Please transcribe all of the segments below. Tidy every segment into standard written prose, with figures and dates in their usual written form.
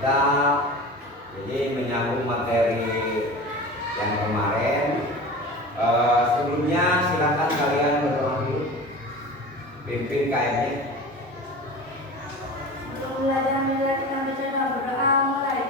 kita. Jadi menyambung materi yang kemarin. Sebelumnya silakan kalian berdoa dulu. Pimpin KM-nya. Untuk belajar kita mencoba berdoa mulai.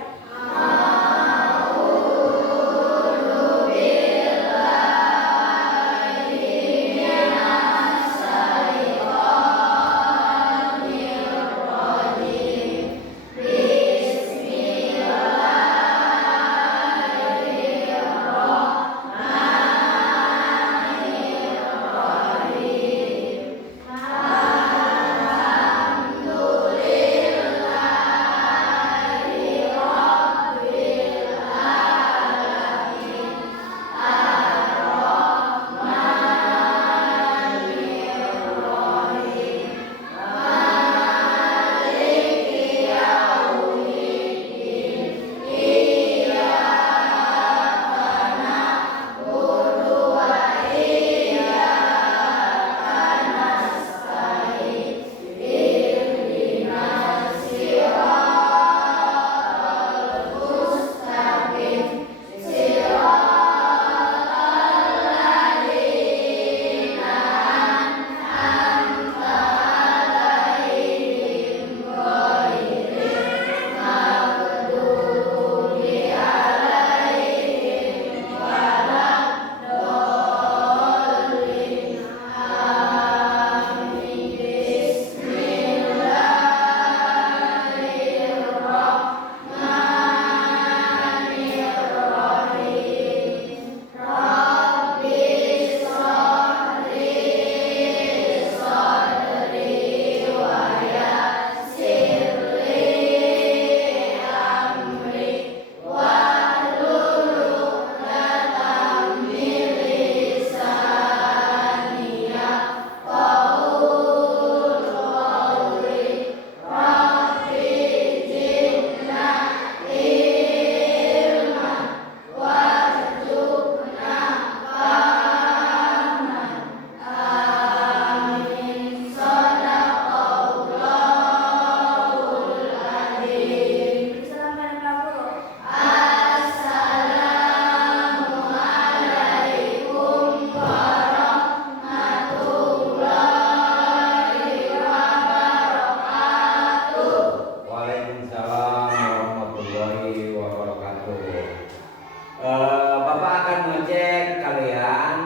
Bapak akan mengecek kalian.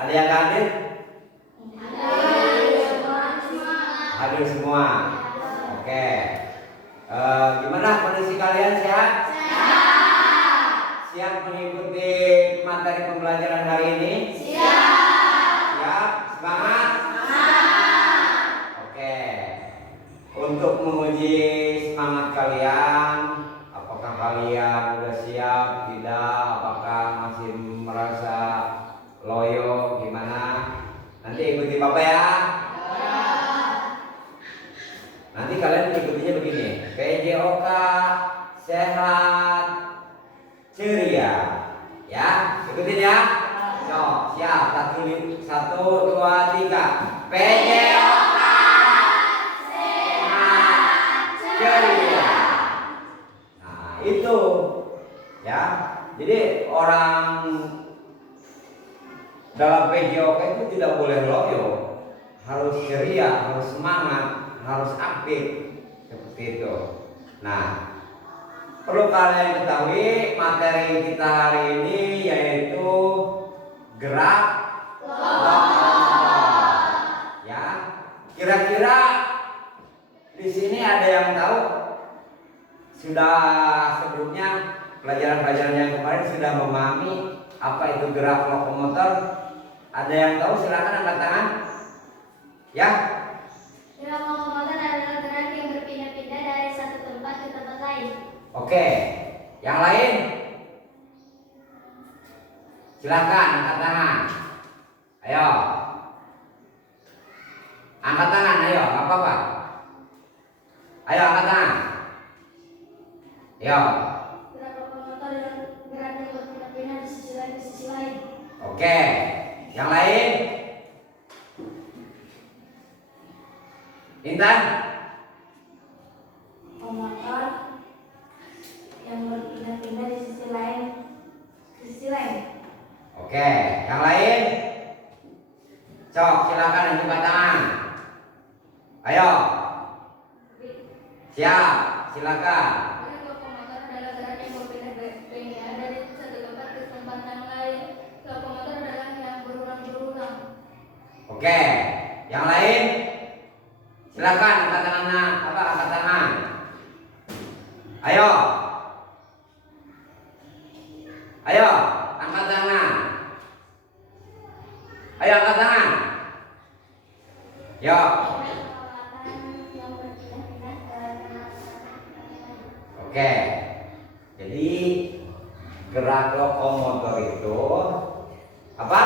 Ada yang hadir? Hadir semua. Oke. Gimana kondisi kalian, sehat? Siap mengikuti materi pembelajaran hari ini? Siap. Semangat? Oke. Untuk menguji semangat kalian, apakah kalian sudah siap? Tidak? Apakah masih merasa loyo? Gimana? Nanti ikuti Bapak ya. Nanti kalian ikutinya begini. PJOK sehat ceria. Ya, ikutin ya. So, siap. 1, 2, 3. PJOK ceria. Nah, itu ya. Jadi orang dalam PJOK itu tidak boleh loyo, harus ceria, harus semangat, harus aktif seperti itu. Nah, perlu kalian ketahui materi kita hari ini yaitu gerak lokomotor. Ya, kira-kira di sini ada yang tahu? Sudah sebelumnya pelajaran-pelajaran yang kemarin sudah memahami apa itu gerak lokomotor? Ada yang tahu? Silakan angkat tangan. Ya. Gerak lokomotor adalah gerak yang berpindah-pindah dari satu tempat ke tempat lain. Oke. Yang lain? Silakan angkat tangan. Ayo. Angkat tangan, ayo, enggak apa-apa. Ayo angkat tangan. Ayo. Gerak lokomotor adalah gerak yang berpindah-pindah di sisi lain ke sisi lain. Oke. Yang lain? Intan? Lokomotor yang berpindah-pindah di sisi lain. Oke, yang lain? Cok, silakan yang buka tangan. Ayo. Siap, silakan. Lokomotor adalah gerak yang berpindah-pindah dari satu tempat ke tempat yang lain. Lokomotor adalah yang berulang-ulang. Oke, yang lain? Silakan angkat tangannya, angkat tangan. Ayo. Ayo, angkat tangan. Ayo angkat tangan. Yo. Oke. Jadi gerak lokomotor itu apa?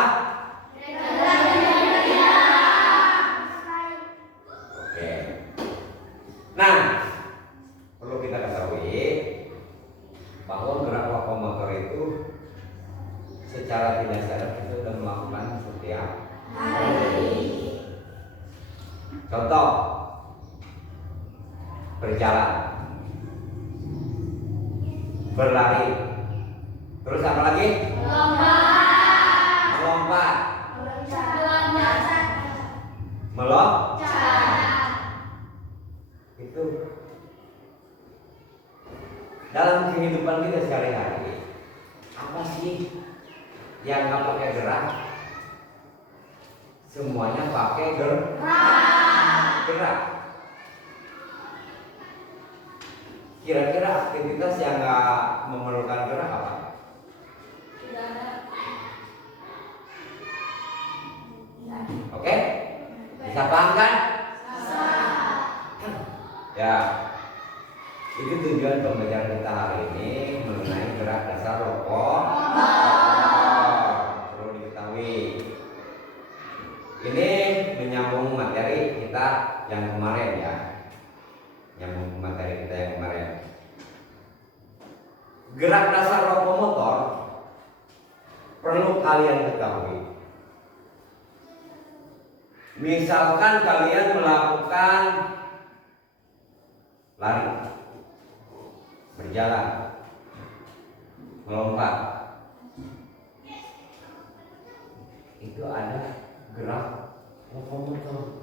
Oke. Nah, perlu kita ketahui bahwa gerak lokomotor itu secara tidak sadar kita sudah melakukan setiap hari. Contoh, berjalan, berlari, terus apa lagi? Melompat, itu dalam kehidupan kita sehari-hari. Apa sih yang nggak pakai gerak? Semuanya pakai gerak. Kira-kira aktivitas yang nggak memerlukan gerak apa? Oke, bisa paham kan? Ya, itu tujuan pembelajaran kita hari ini mengenai gerak dasar lokomotor. Perlu diketahui. Ini menyambung materi kita yang kemarin ya. Nyambung materi kita yang kemarin. Gerak dasar lokomotor perlu kalian ketahui. Misalkan kalian melakukan lari, berjalan, melompat, itu ada gerak lokomotor.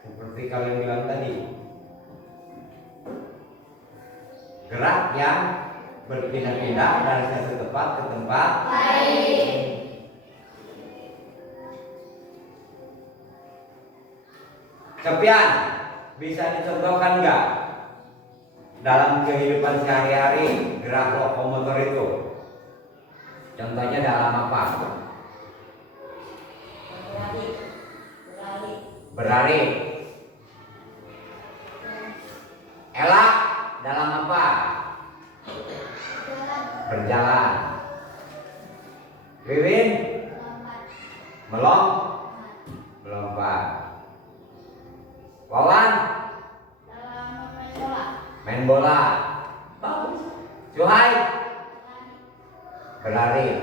Seperti kalian bilang tadi, gerak yang berpindah-pindah dari satu tempat ke tempat lain. Kepian, bisa dicontohkan nggak dalam kehidupan sehari-hari gerak lokomotor itu? Contohnya dalam apa? Berlari. Ella dalam apa? Berjalan. Wiwin melompat. Wawan main bola. Bagus. Suhai berlari.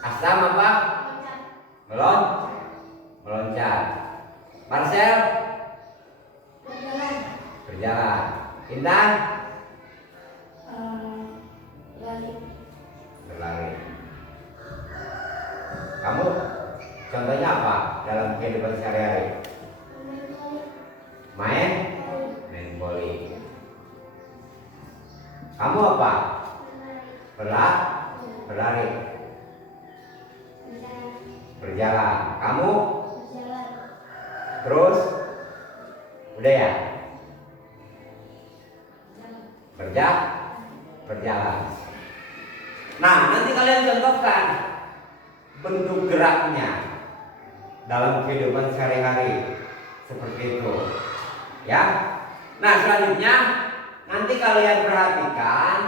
Asam apa? Meloncat. Marcel berjalan. Intan berlari. Kamu contohnya apa dalam kehidupan sehari-hari? Main voli. Kamu apa? Berlari. Berjalan. Kamu? Terus? Udah ya? Berjalan. Nah, nanti kalian contohkan bentuk geraknya dalam kehidupan sehari-hari seperti itu. Ya. Nah, selanjutnya nanti kalian perhatikan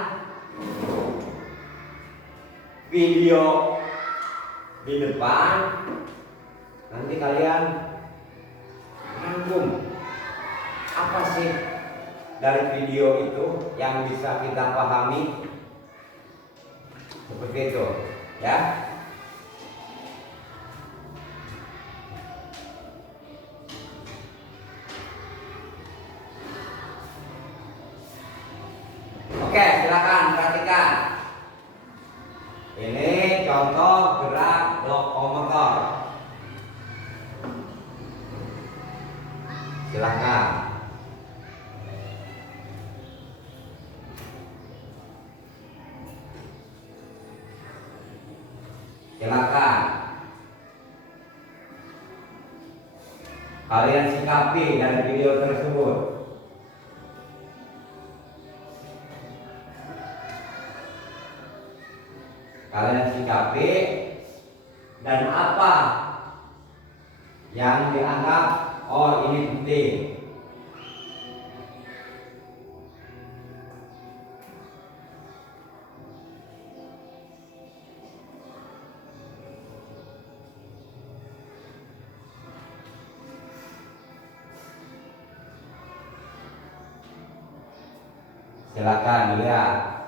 video di depan. Nanti kalian rangkum apa sih dari video itu yang bisa kita pahami seperti itu, ya. Silakan. Silakan. Kalian sikapi dari video tersebut. Kalian sikapi dan apa yang dianggap oh ini penting. Silakan lihat.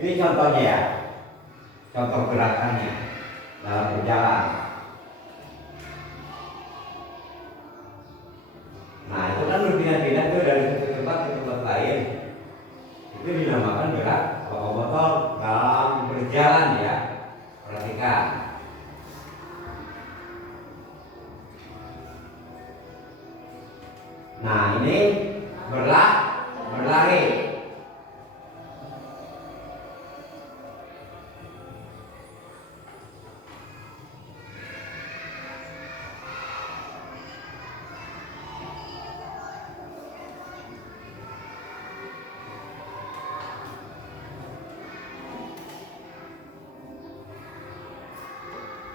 Ini contohnya ya, contoh gerakannya dalam berjalan. Nah itu kan berpindah-pindah tuh dari satu tempat ke tempat lain. Itu dinamakan gerak lokomotor dalam berjalan ya. Perhatikan. Nah ini berlari.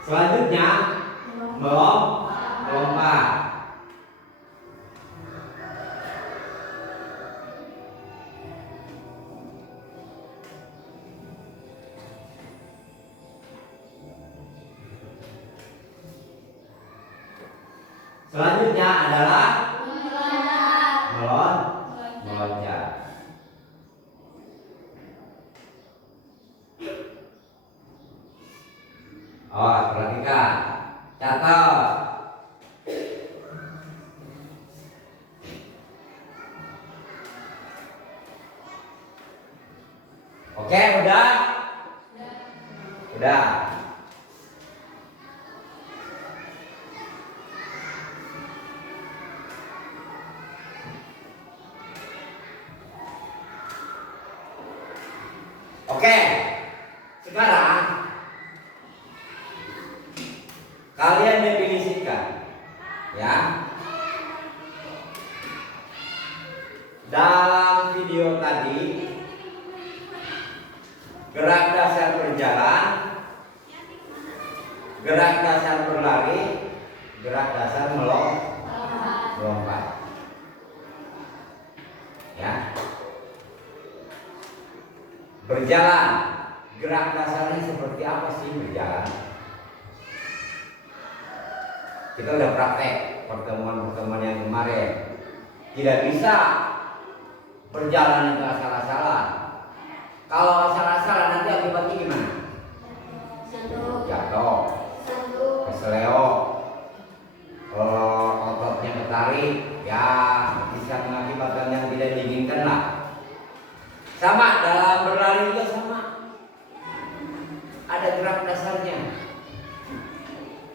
Selanjutnya melompat. Selanjutnya adalah meloncat. Oh, perhatikan. Catat. Oke, udah? Udah. Oke. Sekarang kalian definisikan ya. Dalam video tadi gerak dasar berjalan, gerak dasar berlari, gerak dasar melompat. Ya. Berjalan, gerak dasarnya seperti apa sih berjalan? Kita udah praktek pertemuan yang kemarin. Tidak bisa berjalan itu asal-asalan. Kalau asal-asalan nanti akibatnya gimana? Jatuh, keseleo, ototnya ketarik, ya bisa mengakibatkan yang tidak diinginkan lah. Sama dalam berlari juga sama. Ada gerak dasarnya.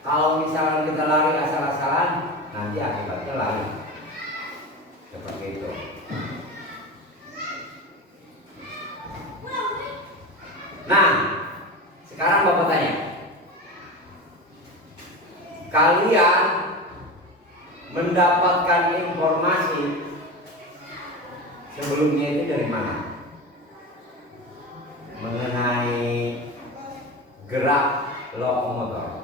Kalau misalnya kita lari asal-asalan, nanti akibatnya lari. Seperti itu. Nah, sekarang Bapak tanya. Kalian mendapatkan informasi sebelumnya itu dari mana? Mengenai gerak lokomotor.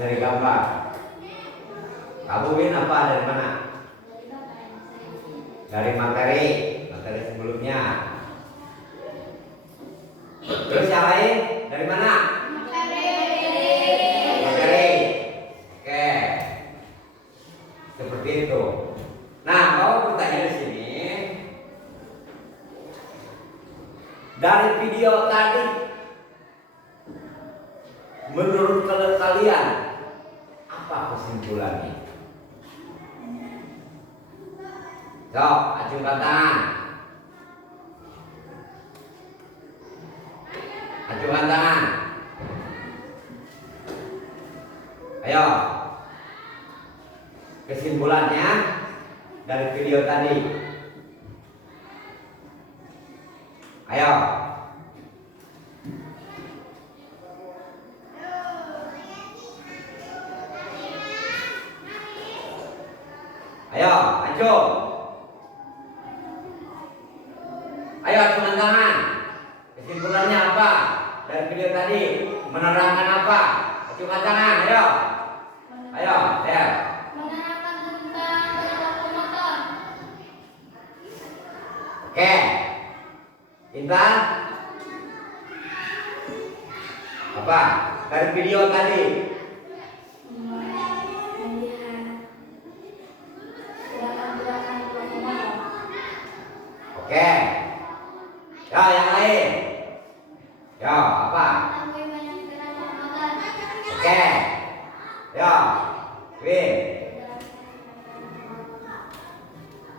Dari gambar. Kamu Win apa dari mana? Dari materi sebelumnya. Terus yang lain dari mana? Materi. Oke. Seperti itu. Nah, kalau bertanya di sini, menurut kalian apa kesimpulannya? Sok, acungkan tangan. Acungkan tangan. Ayo. Kesimpulannya dari video tadi. Ayo. Ayo, acung. Ayo, acungkan tangan. Kesimpulannya apa dari video tadi? Menerangkan apa? Acungkan tangan, ayo. Ayo, ya. Menerangkan tentang lokomotor. Oke. Intan. Apa? Dari video tadi. Melihat gerakan-gerakan lokomotor. Oke. Ya, yang lain. Ya, apa? Mengetahui banyak gerakan lokomotor. Oke. Ya. Win.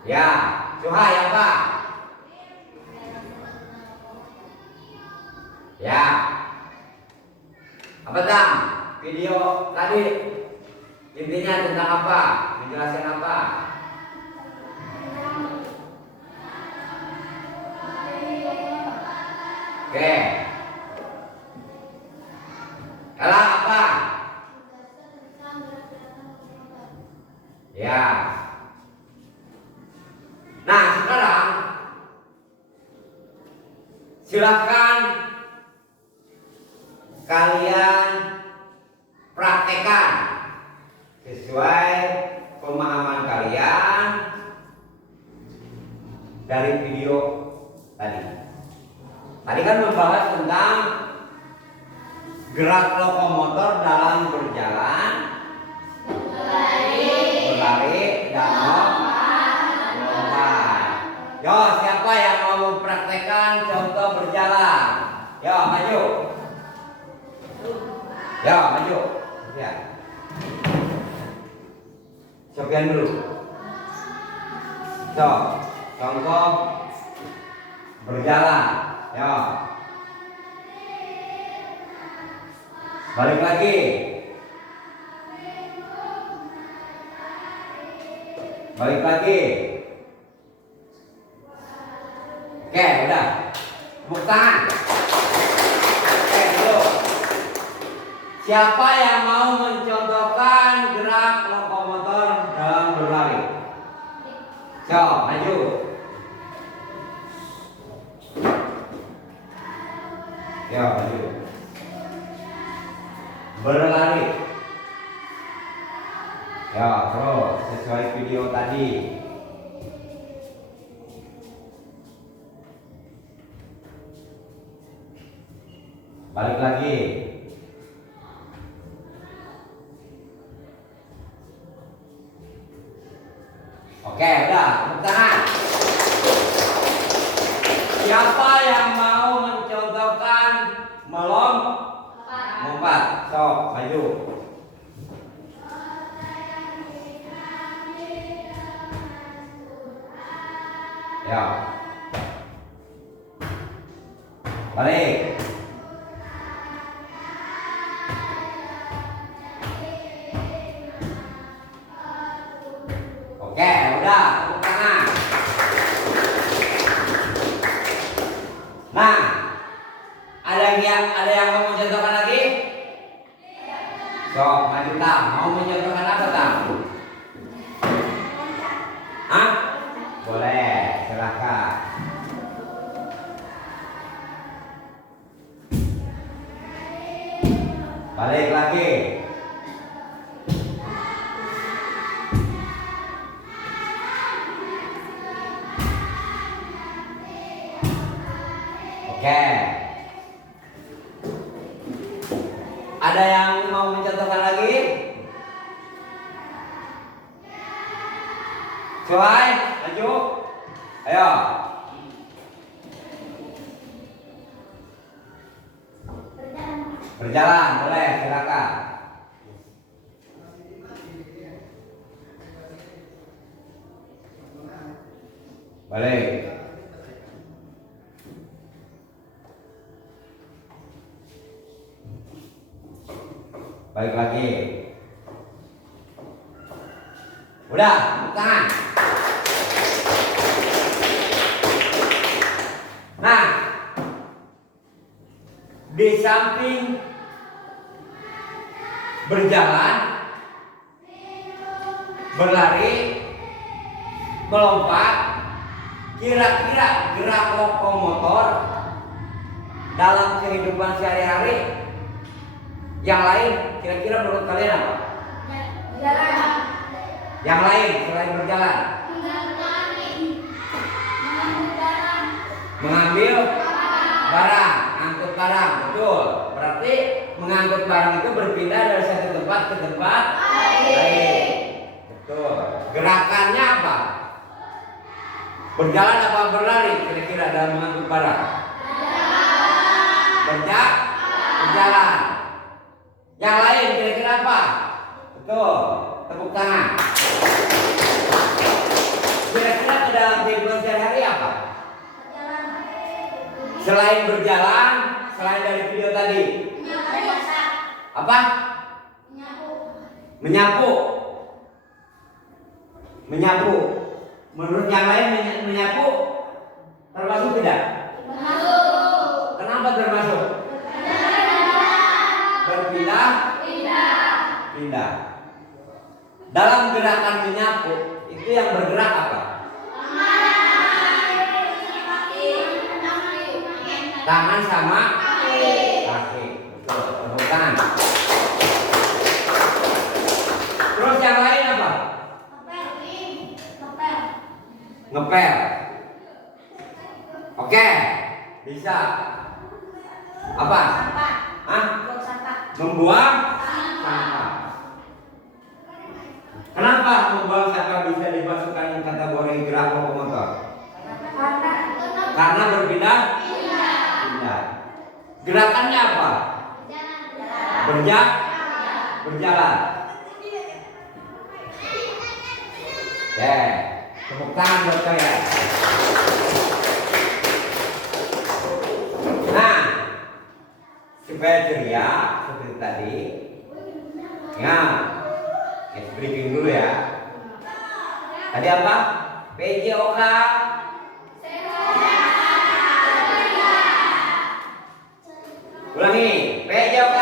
Ya. Suhai apa? Ya. Apa Tam? Video tadi intinya tentang apa? Menjelaskan apa? Oke. Ella apa? Ya. Nah, sekarang silakan kalian praktekkan sesuai pemahaman kalian dari video tadi. Tadi kan membahas tentang gerak lokomotor dalam berjalan, berlari, dan melompat. Yo, siapa yang mau mempraktekkan contoh berjalan? Yo, maju. Yo, maju. Ya. Sopian dulu. So, contoh berjalan. Yo. Balik lagi. Balik lagi. Oke, udah. Tepuk tangan. Oke, dulu. Siapa yang mau mencontohkan gerak lokomotor dalam berlari? So, maju. Ya, maju. Berlari. Ya, terus sesuai video tadi. Balik lagi. Oke, udah, tepuk tangan. Siapa yang mau mencontohkan melompat? Sok, maju. Ya. Balik. Oke, udah, tepuk tangan. Nah, ada yang mau mencontohkan lagi? Sok, maju Tam. Mau mencontohkan apa Tam? Hah? Boleh, silakan. Balik lagi. Oke. Ada yang mau mencontohkan lagi? Coy, maju. Ayo. Berjalan, boleh, silakan. Balik. Balik lagi. Udah, tepuk tangan. Nah, di samping berjalan, berlari, melompat, kira-kira gerak lokomotor dalam kehidupan sehari-hari yang lain, kira-kira menurut kalian apa? Jalan. Yang lain selain berjalan? Mengambil barang, angkut barang, betul. Berarti mengangkut barang itu berpindah dari satu tempat ke tempat lain. Betul. Gerakannya apa? Berjalan apa berlari kira-kira dalam mengangkut barang? Berjalan. Yang lain kira-kira apa? Betul. Tepuk tangan. Kira-kira ke dalam kehidupan sehari-hari apa? Selain berjalan, selain dari video tadi, apa? Menyapu. Menurut yang lain menyapu termasuk tidak? Kenapa termasuk? Berpindah. Dalam gerakan menyapu itu yang bergerak apa? Tangan sama kaki. Betul, tepuk tangan. Terus yang lain apa? Ngepel. Oke, bisa. Apa? Hah? Membuang sampah. Kenapa membuang sampah bisa dimasukkan kategori gerak lokomotor? Karena berpindah. Gerakannya apa? Berjalan. Oke, tepuk tangan buat kalian. Nah, supaya ceria seperti tadi, ya, briefing dulu ya. Tadi apa? PJOK. Ulangi, PJOK.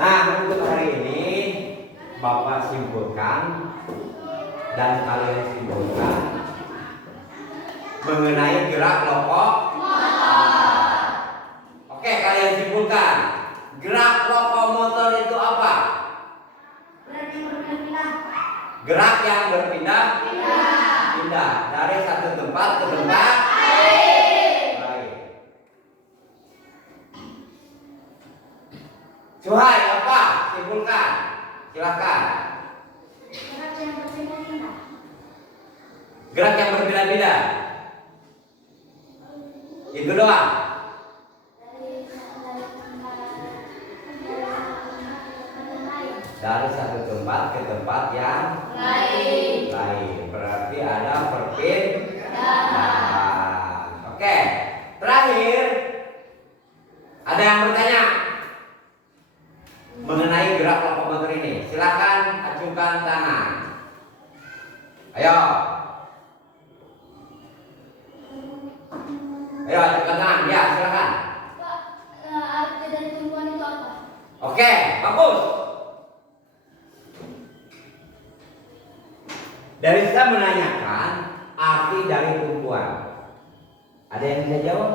Nah, untuk hari ini Bapak simpulkan dan kalian simpulkan mengenai gerak lokomotor. Oke, kalian simpulkan. Gerak lokomotor itu apa? Gerak yang berpindah dari satu tempat ke tempat lain. Suhai apa? Simpulkan. Silakan. Gerak yang berbeda-beda. Itu doang. Dari satu tempat ke tempat yang lain. Berarti ada perpindahan. Oke. Terakhir, ada yang bertanya mengenai gerak lokomotor ini. Silakan acungkan tangan. Ayo, acungkan tangan. Ya, silakan. Arti dari tumbuhan itu apa? Oke, bagus. Dari saya menanyakan arti dari tumpuan. Ada yang bisa jawab?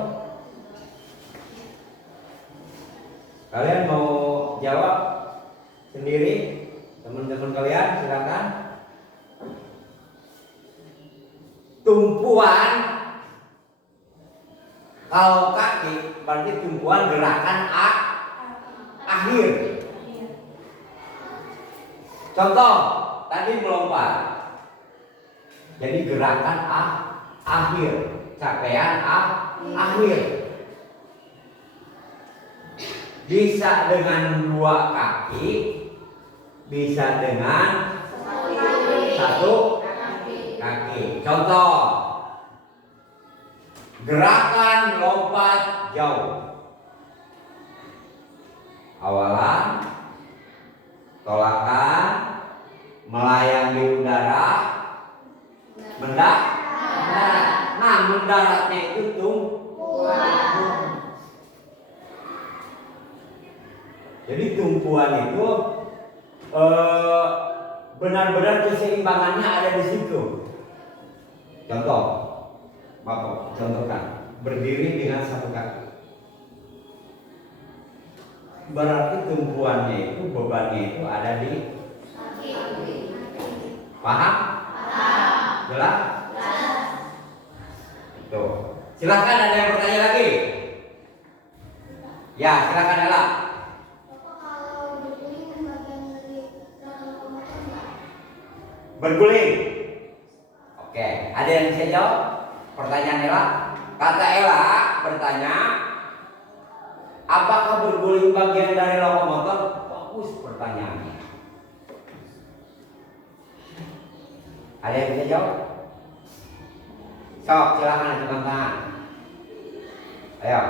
Kalian mau jawab sendiri? Teman-teman kalian silakan. Tumpuan, kalau kaki berarti tumpuan gerakan akhir. Contoh, tadi melompat. Jadi gerakan akhir, capaian akhir. Bisa dengan 2 kaki, bisa dengan 1 kaki. Contoh, gerakan lompat jauh. Awalan, tolakan, melayang di udara, mendarat. Nah, mendaratnya itu tumpuan. Jadi tumpuan itu benar-benar keseimbangannya ada di situ. Contoh, Bapak contohkan, berdiri dengan 1 kaki. Berarti tumpuannya itu, bebannya itu ada di kaki. Paham? Jelas? Tuh. Silahkan, ada yang bertanya lagi? Ya, silahkan Ella. Berguling. Oke, ada yang bisa jawab? Pertanyaan Ella. Kata Ella bertanya, apakah berguling bagian dari lokomotor? Bagus pertanyaannya. Ada yang bisa jawab? Sok, silakan ajukan tangan. Ayo.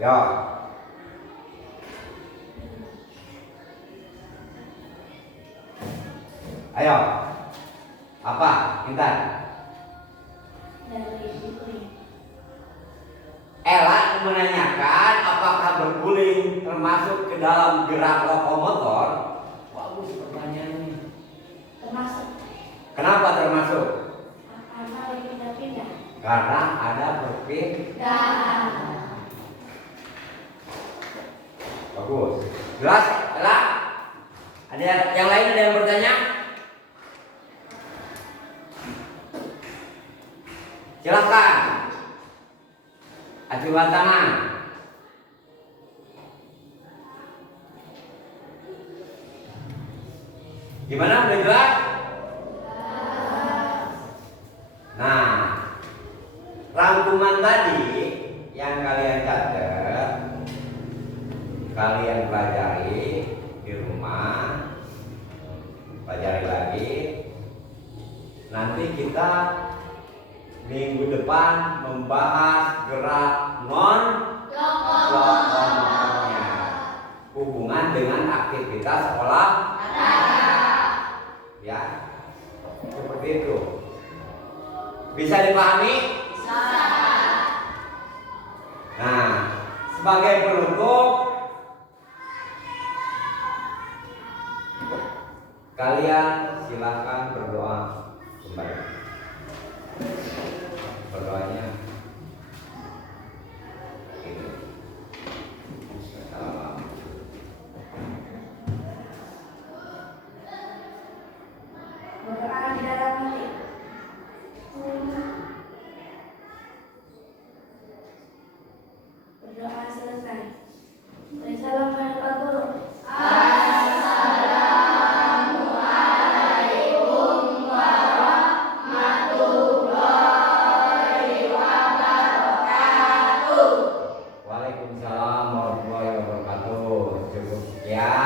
Yo. Ayo. Apa? Intan. Ella menanyakan apakah berguling termasuk ke dalam gerak lokomotor? Bagus pertanyaannya. Termasuk. Kenapa termasuk? Karena pindah-pindah. Karena ada perpindahan. Bagus. Jelas? Ella? Ada yang lain, ada yang bertanya? Silakan. Ajukan tangan. Gimana? Udah jelas? Nah, rangkuman tadi yang kalian catat, kalian pelajari di rumah, pelajari lagi. Nanti kita minggu depan membahas gerak non-lokomotornya, hubungan dengan aktivitas olahraga. Ya, seperti itu. Bisa dipahami? Bisa. Nah, sebagai penutup, kalian silakan berdoa kembali.